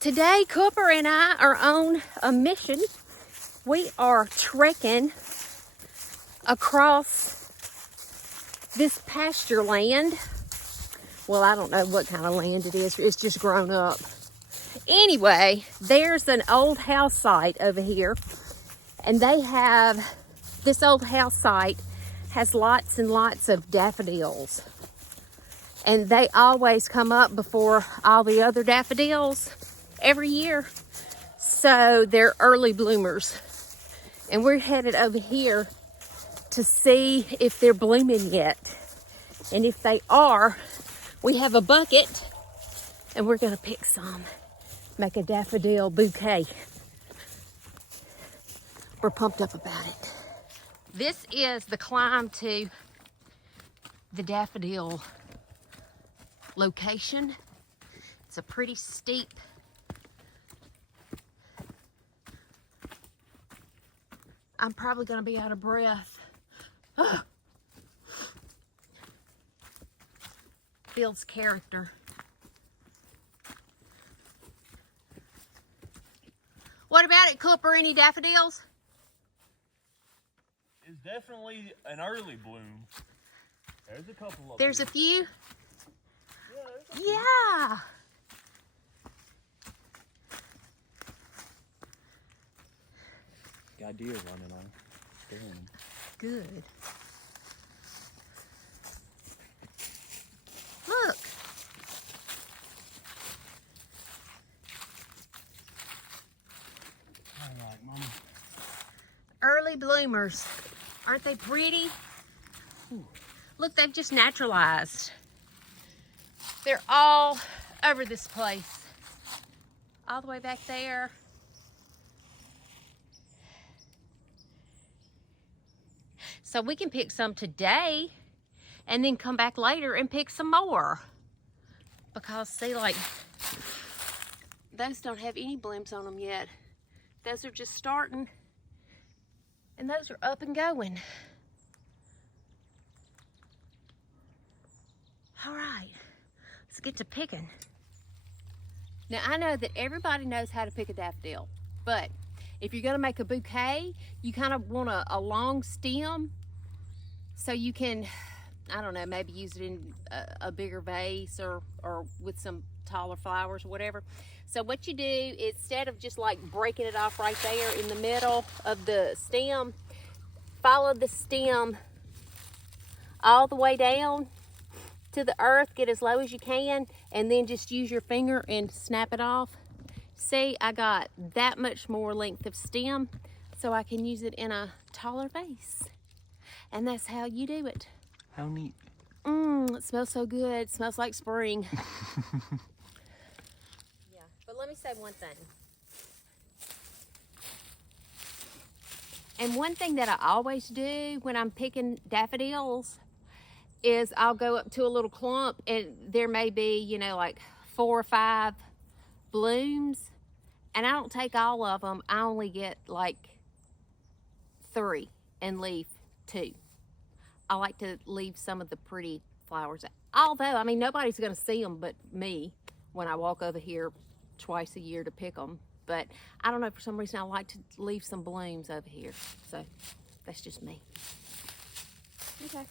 Today, Cooper and I are on a mission. We are trekking across this pasture land. Well, I don't know what kind of land it is. It's just grown up. Anyway, there's an old house site over here. And this old house site has lots and lots of daffodils. And they always come up before all the other daffodils every year. So they're early bloomers. And we're headed over here to see if they're blooming yet. And if they are, we have a bucket and we're gonna pick some, make a daffodil bouquet. We're pumped up about it. This is the climb to the daffodil location. It's a pretty steep I'm probably gonna be out of breath. Ugh. Builds character. What about it, Cooper? Any daffodils? It's definitely an early bloom. There's a couple of There's them. a few? Yeah, there's a few. Yeah. Got deer running on. Scaring. Good. Look. All right, Mama. Early bloomers. Aren't they pretty? Ooh. Look, they've just naturalized. They're all over this place. All the way back there. So we can pick some today and then come back later and pick some more. Because see, like, those don't have any blooms on them yet. Those are just starting. And those are up and going. All right, let's get to picking. Now I know that everybody knows how to pick a daffodil, but if you're gonna make a bouquet, you kind of want a long stem so you can, I don't know, maybe use it in a bigger vase or with some taller flowers or whatever. So what you do, instead of just like breaking it off right there in the middle of the stem, follow the stem all the way down to the earth, get as low as you can, and then just use your finger and snap it off. See, I got that much more length of stem, so I can use it in a taller vase. And that's how you do it. How neat. It smells so good. It smells like spring. Yeah, but let me say one thing. And one thing that I always do when I'm picking daffodils is I'll go up to a little clump and there may be, you know, like 4 or 5 blooms. And I don't take all of them. I only get like 3 and leave 2. I like to leave some of the pretty flowers. Although, I mean, nobody's going to see them but me when I walk over here twice a year to pick them. But I don't know, for some reason I like to leave some blooms over here. So that's just me. Okay.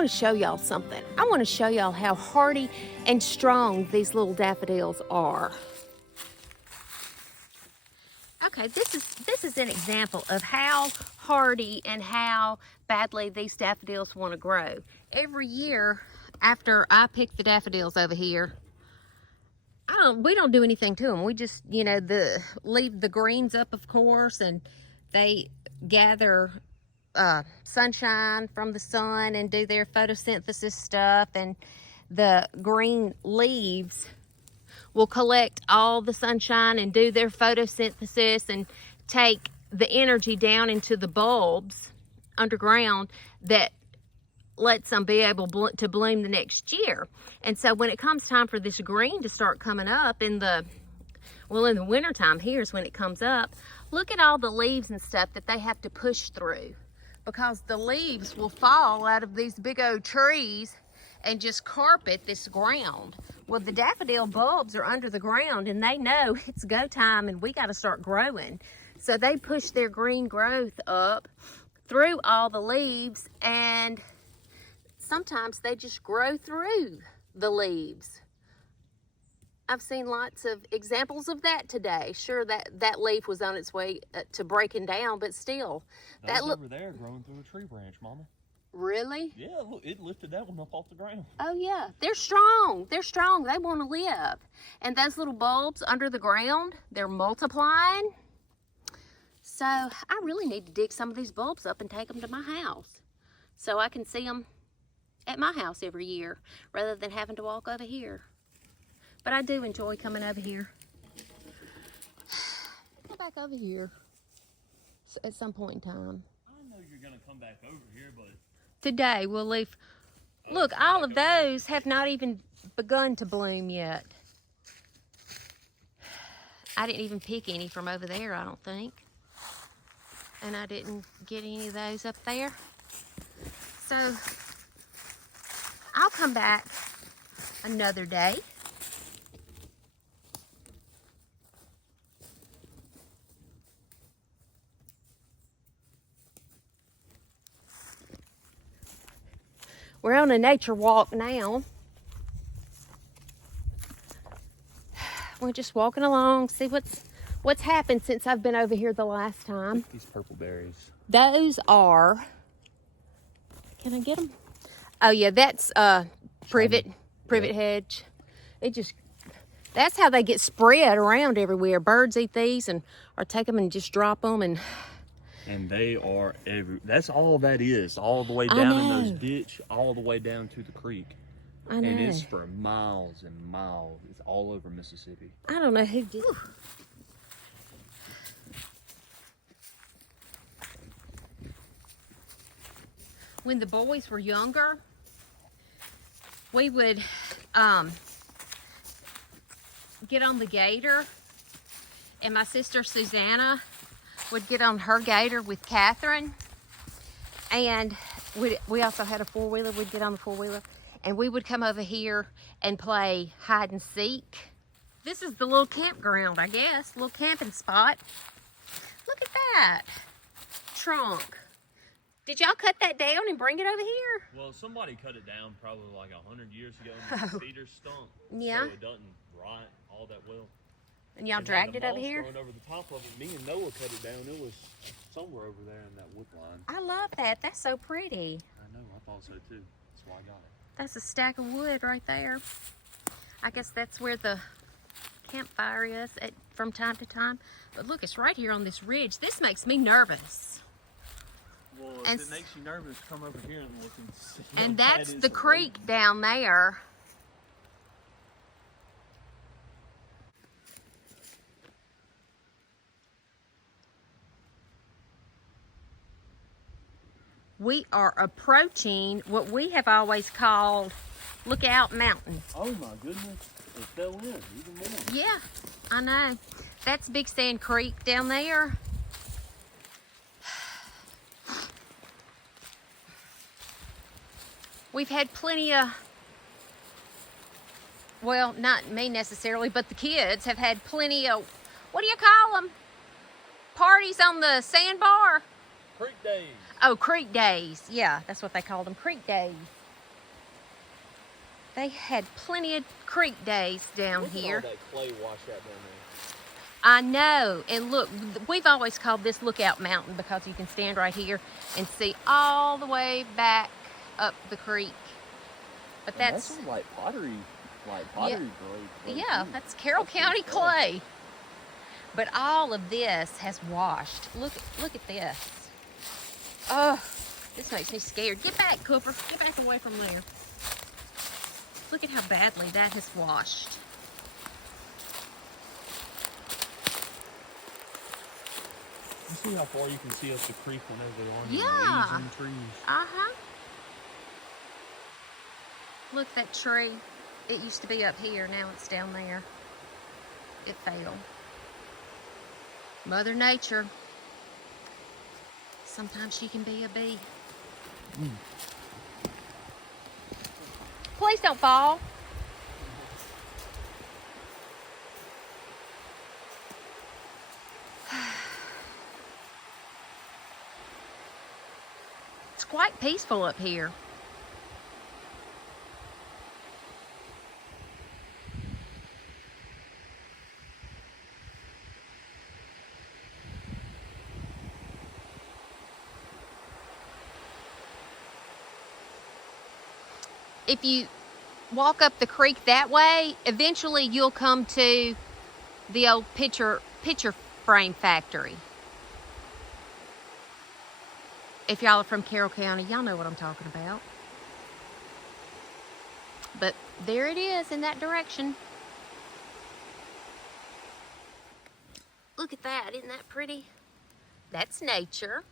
want to show y'all something. I want to show y'all how hardy and strong these little daffodils are. Okay, this is an example of how hardy and how badly these daffodils want to grow. Every year after I pick the daffodils over here, we don't do anything to them. We just, you know, leave the greens up, of course, and they gather sunshine from the sun and do their photosynthesis stuff, and the green leaves will collect all the sunshine and do their photosynthesis and take the energy down into the bulbs underground that lets them be able to bloom the next year. And so when it comes time for this green to start coming up in the wintertime, here's when it comes up. Look at all the leaves and stuff that they have to push through, because the leaves will fall out of these big old trees and just carpet this ground. Well, the daffodil bulbs are under the ground and they know it's go time and we got to start growing. So they push their green growth up through all the leaves, and sometimes they just grow through the leaves. I've seen lots of examples of that today. Sure, that leaf was on its way to breaking down, but still. That over there growing through a tree branch, Mama. Really? Yeah, look, it lifted that one up off the ground. Oh yeah, they're strong. They're strong. They want to live. And those little bulbs under the ground, they're multiplying. So I really need to dig some of these bulbs up and take them to my house so I can see them at my house every year rather than having to walk over here. But I do enjoy coming over here. Go back over here at some point in time. I know you're going to come back over here, but... Today we'll leave. Look, all of those have not even begun to bloom yet. I didn't even pick any from over there, I don't think. And I didn't get any of those up there. So I'll come back another day. We're on a nature walk now. We're just walking along, see what's happened since I've been over here the last time. These purple berries. Those are, can I get them? Oh yeah, that's privet hedge. That's how they get spread around everywhere. Birds eat these or take them and just drop them, and they are that's all that is, all the way down in those ditch, all the way down to the creek. I know. And it's for miles and miles. It's all over Mississippi. I don't know who did. When the boys were younger, we would get on the gator, and my sister Susanna would get on her gator with Catherine, and we also had a four-wheeler. We'd get on the four-wheeler and we would come over here and play hide and seek. This is the little campground, I guess, little camping spot. Look at that trunk. Did y'all cut that down and bring it over here? Well, somebody cut it down probably like 100 years ago, and the cedar stump, yeah, so it doesn't rot all that well. And y'all dragged it over here? Growing over the top of it. Me and Noah cut it down. It was somewhere over there in that wood line. I love that. That's so pretty. I know. I thought so too. That's why I got it. That's a stack of wood right there. I guess that's where the campfire is from time to time. But look, it's right here on this ridge. This makes me nervous. Well, if it makes you nervous, come over here and look and see. And that's the creek down there. We are approaching what we have always called Lookout Mountain. Oh my goodness, it fell in even more. Yeah, I know. That's Big Sand Creek down there. We've had plenty of, well, not me necessarily, but the kids have had plenty of, what do you call them? Parties on the sandbar? Creek days. Oh, creek days. Yeah, that's what they call them, creek days. They had plenty of creek days down Look at here. all that clay washed out down there. I know, and look, we've always called this Lookout Mountain because you can stand right here and see all the way back up the creek. But And that's some like pottery clay yeah, too. that's Carroll That's County pretty cool. clay. But all of this has washed. Look at this. Oh, this makes me scared. Get back, Cooper. Get back away from there. Look at how badly that has washed. You see how far you can see up the creek whenever they're on Yeah. the leaves and trees. Uh-huh. Look, that tree. It used to be up here. Now it's down there. It fell. Mother Nature. Sometimes she can be a bee. Please don't fall. It's quite peaceful up here. If you walk up the creek that way, eventually you'll come to the old picture frame factory. If y'all are from Carroll County, y'all know what I'm talking about. But there it is in that direction. Look at that, isn't that pretty? That's nature.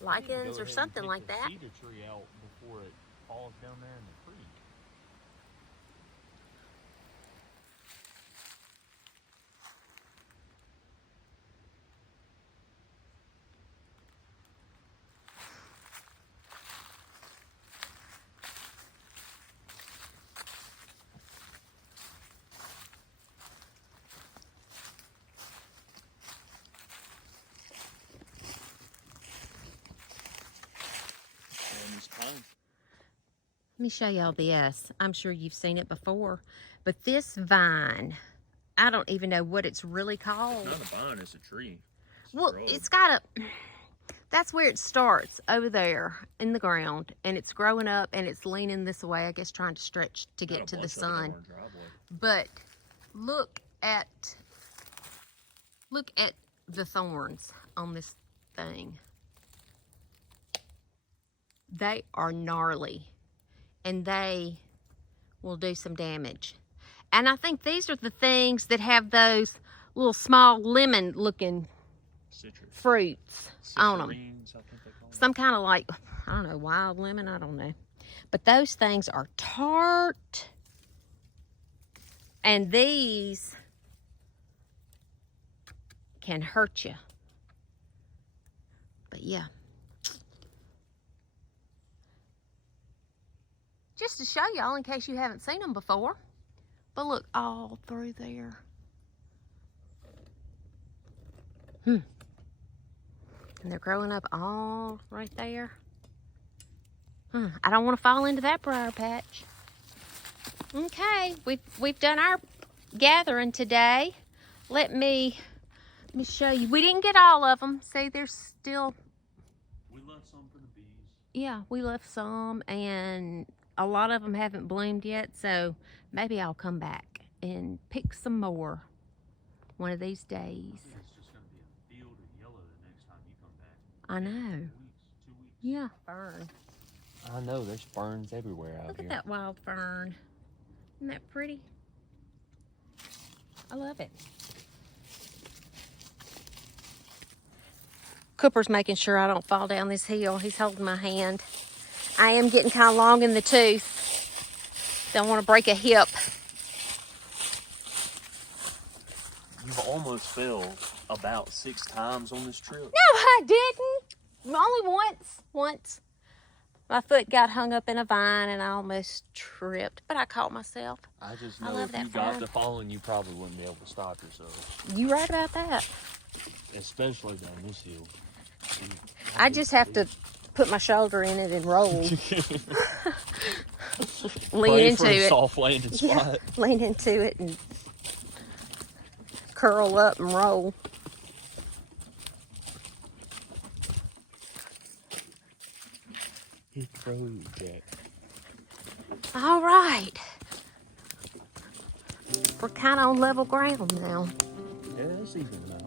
Lichens or something like that. Cedar tree out before it falls down there in the creek. Let me show y'all this. I'm sure you've seen it before, but this vine, I don't even know what it's really called. It's not a vine, it's a tree. Well, it's got a, that's where it starts, over there in the ground, and it's growing up and it's leaning this way, I guess trying to stretch to get to the sun. But look at the thorns on this thing. They are gnarly and they will do some damage. And I think these are the things that have those little small lemon looking fruits on them. Some kind of like, I don't know, wild lemon, I don't know. But those things are tart. And these can hurt you. But yeah. Just to show y'all in case you haven't seen them before. But look, all through there. And they're growing up all right there. I don't want to fall into that briar patch. Okay, we've done our gathering today. Let me show you. We didn't get all of them. See, there's still. We left some for the bees. Yeah, we left some, and a lot of them haven't bloomed yet. So maybe I'll come back and pick some more one of these days. It's just gonna be a field of yellow the next time you come back. I know. 2 weeks. Yeah, fern. I know, there's ferns everywhere out Look here. at that wild fern. Isn't that pretty? I love it. Cooper's making sure I don't fall down this hill. He's holding my hand. I am getting kind of long in the tooth. Don't want to break a hip. You've almost fell about 6 times on this trip. No, I didn't. Only once. My foot got hung up in a vine and I almost tripped, but I caught myself. I just I know love if that you got fern. to falling, you probably wouldn't be able to stop yourself. You right about that. Especially down this hill. I just have to put my shoulder in it and roll. lean Pray into for a it. soft landing Yeah, spot. lean into it and curl up and roll. Hit the road, Jack. All right. We're kind of on level ground now. Yeah, that's even now.